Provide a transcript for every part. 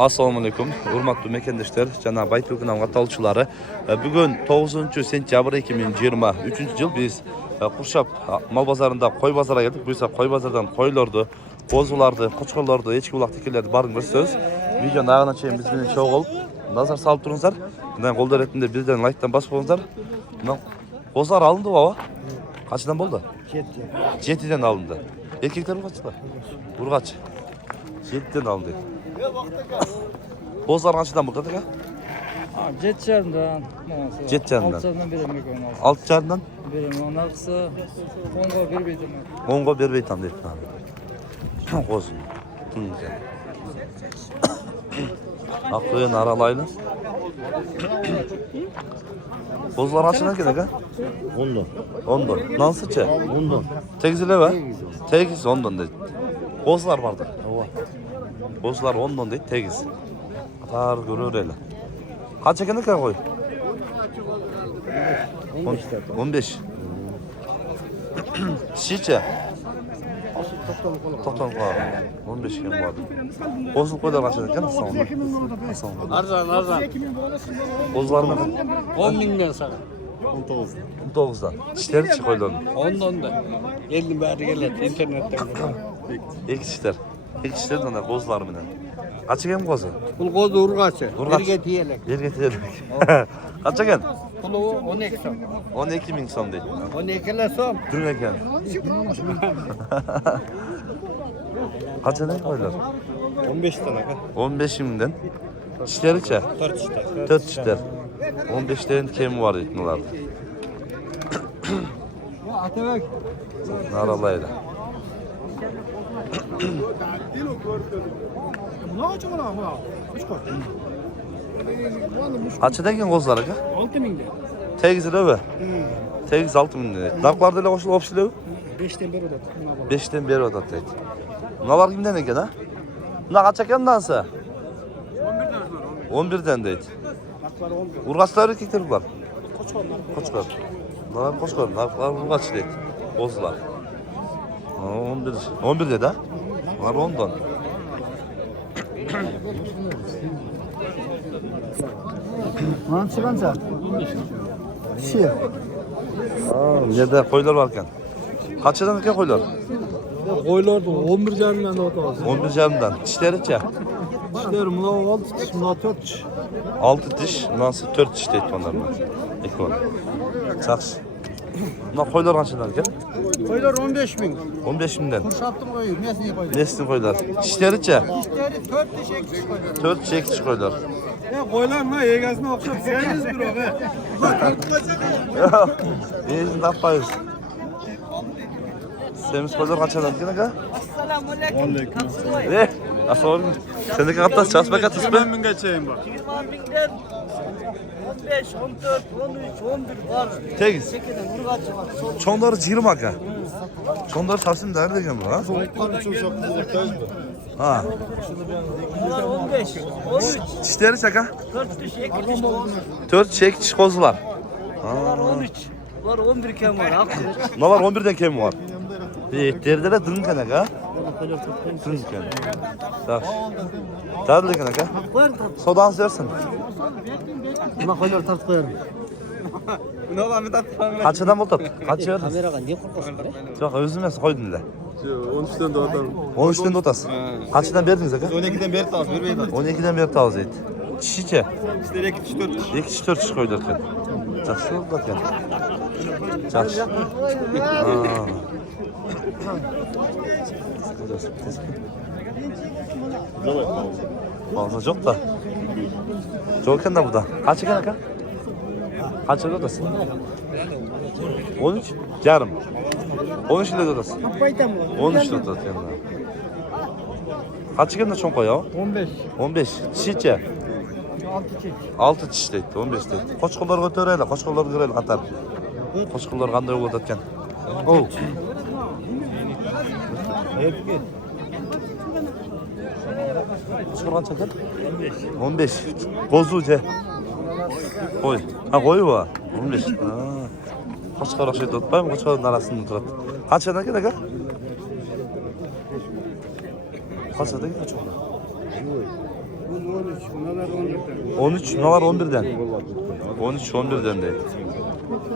Assalamualaikum, hurmatly mekendeşler, jana Baytürk katılçılары. Bugün 9 sentyabr 2023 yıl biz Qurşap mal bazarında koy bazara geldik. Bu ise koy bazardan koylardı, qozulardı, qoçqorlardı, echki bulaq tekelerdi barın görsöz. Videonun ayağına çeyin biz bilen çoğ olup nazar salıp turunuzlar. Bundan qol deretinde birden like'tan basıp qo'yingizlar. Bundan qo'zlar alındı baba. Kaçdan oldu? 7'den alındı. Erkekler urgaçlar. Urgaç. 7'den alındı. Qo'zlar qanchadan bo'ldi aka? 7,5dan. 7,5dan. 6,5dan beraman ekan. 6,5dan Beraman. Onaqisi 10ga bermayman. 10ga bermayman debdi. Qo'z. Aqo'yini aralayli. Qo'zlar qanchadan ekan aka? 10'dan. 10dan. Nansicha? 10'dan. Tegizileba? Tegiz 10dan deydi. Qo'zlar bardi. Qo'zlar 10dan deydi, tegiz. Qatar ko'raveraylik. Qancha ekan aka qo'y? 15. Şiçe. Toptan qo'y. 15 ekan bo'ladi. Qo'zil qo'ylar qancha ekan? Arzan. Qo'zlarni 10 mingden sana. 19. 19dan. İşleri qo'ylar. 10'dan da. Elin bari geldi internetten. Ekişler. Ekişlerden de qo'zlar bilan. Qancha ekan qo'zi? Pul qo'zi urg'achi. Urg'achi. Yerga tiyelek. Yerga tiyerlik. Qancha ekan? Puli 12 so'm. 12 ming so'm deydi. 12 so'm. Dün ekan. Qanchadan qo'ylar? 15 tane aka. 15 mingdan. İşlericha? 4 işte. 4 işler. 15'ten kemi var deydi bularda. Atabek. Naralayla. Qanchadan ekan qo'zlar aka? 6 mingdan. Tegizilebe? Tegiz 6 mingdan. Daqlarda ile qo'shilib olibsizlar? 5dan beri o'tadi. 5'ten beri o'tadi deydi. Bunalar kimdan ekan ha? Buna qancha ekan dansa? 11'dan deydi. Urg'achlar erkeklar bular. Qo'chqor. Bular qo'chqor, narxlar urg'ach deydi. Qo'zlar. 11. 11 dedi ha? Bular 10dan. Qancha qancha? Kishi. Nerede qo'ylar var ekan? Qanchadan ekan qo'ylar? Qo'ylarni 11,5dan o'tadi. 11,5dan. Tishlaricha? Ishlar mana 6 tish, mana 4 tish. 6 tish, bunisi 4 tish deydi bunlar. Ekon. Yaxshi. Buna qo'ylar qanchadan ekan? Qo'ylar 15 ming. 15 mingdan. Qurshaptim qo'yib, nesini qo'yib. Nesini qo'ylar? Tishlaricha? İşleri 4 tish, 2 tish qo'ylar. 4 tish, 2 tish qo'ylar. Qo'ylar nima egasini o'xshab semiz biroq. E'zini topmaymiz. Semiz qo'ylar qanchadan ekan aka? Assalomu alaykum. Assalomu alaykum. Sendeki qattas chasbak atasizmi? 20 mingga chayin bor. 20 mingdan 15, 14, 13, 11 var. Tegiz. Sekidan urg'achi var. Cho'ndori 20 aka. Cho'ndori tavsim dar degan bu, ha? Ha. Ular 15, 13, Tishlaricha aka? 4 tish, 2 tish qo'z. 4 tish, 2 tish qo'zilar. Ular 13. Ular 11 kam var. Aql. Bular 11'den kemi var. Terdeler dırınkan aka. Dırınkan. Sağ. Tadılkan aka. Qo'yar. Sodan versin. Nima qo'ylar tart qo'yarmi? Buni olan bir tatlı. Qanchadan bo'ldi? Qancha berdi? Kameraga ne qo'rqasan? Yo'q, o'zim emas qo'ydimlar. 13'ten de atalım. 13'dan o'tasiz. Qanchadan berdingiz aka? 12'den beri tavsiye vermeyin. 12'dan beri tavsiz etdi. Tishicha? İşleri 2 tish 4 tish. 2 tish 4 tish qo'ydilar ekan. Yaxshi bo'ldi ekan. Yaxshi. Fazla çok da. Çok ekan da burada. Kaç ekan aka? Kaç lira odası? 13? Yarım. 13 lira odası. 13 lira odası yanında. Kaç ekan da çoğun koy ya? 15. 15. Çiçe? 6 tish. 6 çiş deydi, 15 deydi. Qo'chqorlar ko'taraylik, qo'chqorlar ko'raylik qatar. Qo'chqorlar qanday o'tayotgan? Oh. Qo'chqor qancha ekan? 15. Qo'zucha. Qo'y. Ha, qo'y bu. 15. Ha. Qo'chqor o'xshaydi, o'tmaymi? Qo'chqorning arasida turadi. Qanchadan ekan aka? Qanchadan ekan qo'chqor? 13, bunlar 11'den. 13, 11'den değil.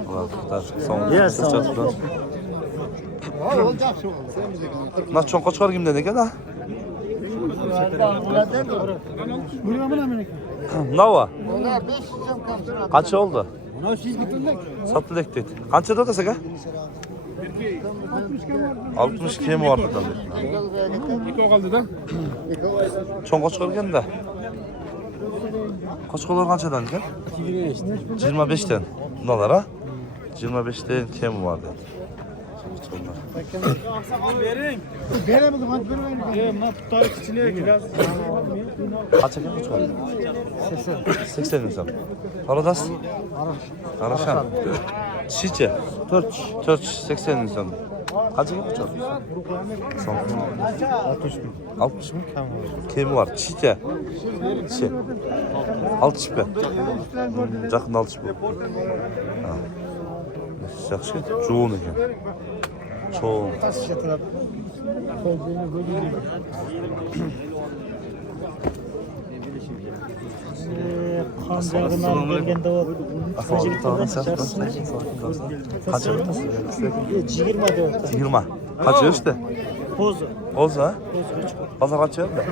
Allah sağ olun. Bunlar çoğun koçkar kimden eken ha? Ne var? Kaç oldu? Satılık dedi. Kaçta da desek ha? 62 mi vardı da? Çoğun koçkar eken de. Koçkalar kaçadan eken? 25'ten. Bunlar ha? 25'ten kim vardı? Kaç eken koçkar? 80 insan. Paradas? Araşan. Şişe. 4 80 insan. Kaç eken koçkar? 60 mı? Kim var? Şişe. 60 mı? Жақын 60 mı? Жақсы жоğun eкен. Çoğun. Kancarından gelgende o Asıllıklardan sen kaç yaşındasın? 20 diyor. 20. Kaç yaşında? Pozu. Oz ha? Pazar kaç yaşında?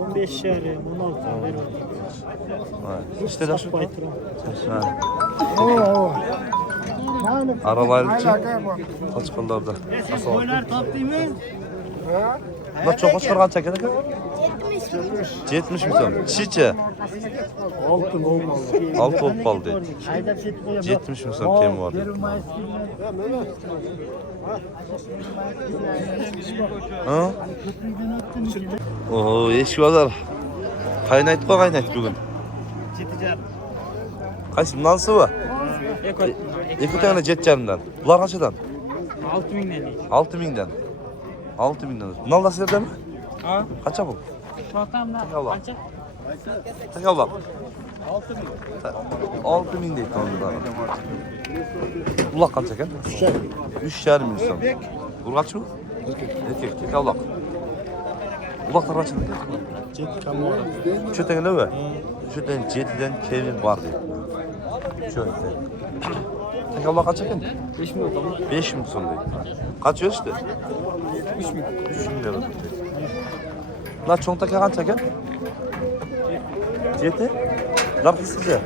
15 yarı, 16 İşte de şu. baytıram. Aralaylı için kaç kıllarda? Oynar tatlıyı mı? Bunlar çok kaç kaç çeker? 70 mi sen? Çiçe. Altı olup kaldı. 70 mi sen kim vardı? Ha? Oo, eşki var. Kaynayt mı kaynayt bugün? Kaç nasıl var? İki tane jet canından. Bunlar kaçadan? 6.000'den. 6.000'den. Bunlar da sizde mi? Ha? Kaça bu? Çantamda. Allah. Tek Allah. 6.000 değil tamam. Ulak kaç eken? 3,5 milyon. Bu kaç mı? Erkek. Tek Allah. Ulaklar kaç eken? Şöten ne mi? Şöten 7'den Kevin var diye. Şöyle. Tek Allah kaç eken? 5 milyon son değil. Kaç yaş işte? 3 milyon. Bunlar çoğuntaki kaç eken? 7. Narkı sizce?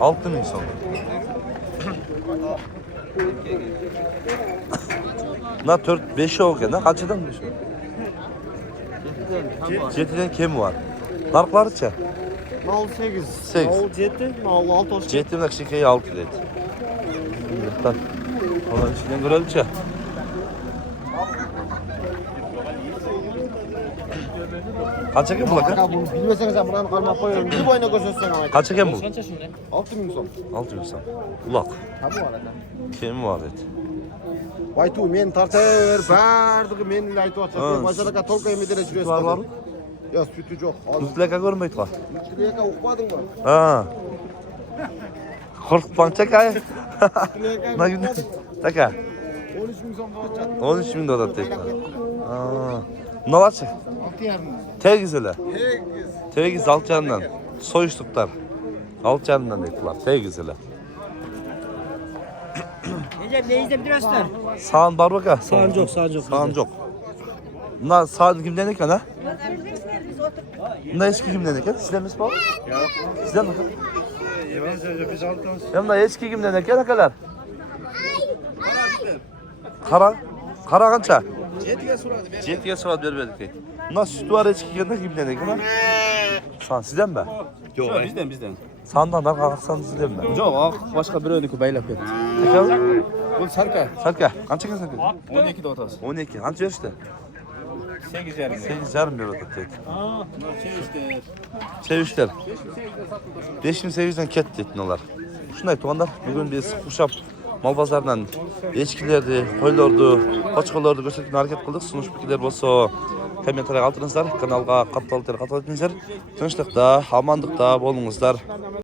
6 milyon son. Bunlar 4-5 olken ha? Kaç eden 5? 7'den kim var? Narkları çe? Mal 8. 8. Mal 7. Mal 6 olsun. 7 nak şikeyi 6 dedi. Bundan. Olan işinden görelim çe. Kaç eken bu lan? Bunu bilmeseniz ben buranı kalmak koyuyorum. Bir boyuna göstersen ama. Kaç eken bu? 6 milyon son. 6 milyon. Ulak. Ha bu arada. Kim var dedi. Baytu men tartar bardığı menle aytып атат. Başaraka толкай медере жүрөсүз. Var var. Ya sütü yok. Mutlaka görmeydi var. Mutlaka ukmadın mı? Ha. Korkutman çek ay. Ne gün? Taka. 13 milyon son boğacak. 13 bin dolar tek. Aa. Ne var çek? 6,5. Tegiz öyle. Tegiz alt yanından. Soyuştuklar. Alt yanından dediler. Tegiz öyle. Recep ne izle biliyorsun? Sağın var baka. Sağın yok, sağın yok. Sağın yok. Bunlar sağın kimden eken ha? Bunlar eski kimden eken? Sizden mi spor? Yok. Sizden mi? Bunlar eski kimden eken ne kadar? Kara kança? 7'ye surat vermedik deydi. Bunlar sütü var eski kimden eken ha? Sağın sizden mi? Yok, bizden. Sağından da kalksan sizden mi? Yok, başka bir önükü baylap et. Tekel? Bu sarka. Sarka. Kança eken sarka? 12 de otası. 12. Kança yaşta? 8 yarım. 8 yarım bir oda deydi. Işte. Sevişler. 5.800'den ket dedin olar. Şunday tuğanlar, bugün biz Kuşap mal pazarından eçkilerdi, koylardı, qochqalardı gösterken hareket kıldık. Sunuş fikirler bolsa kommentarga qoldiringizlar, kanalga qattiq qattiq etingizlar. Tinchlikda, amanlıqda bo'lingizlar.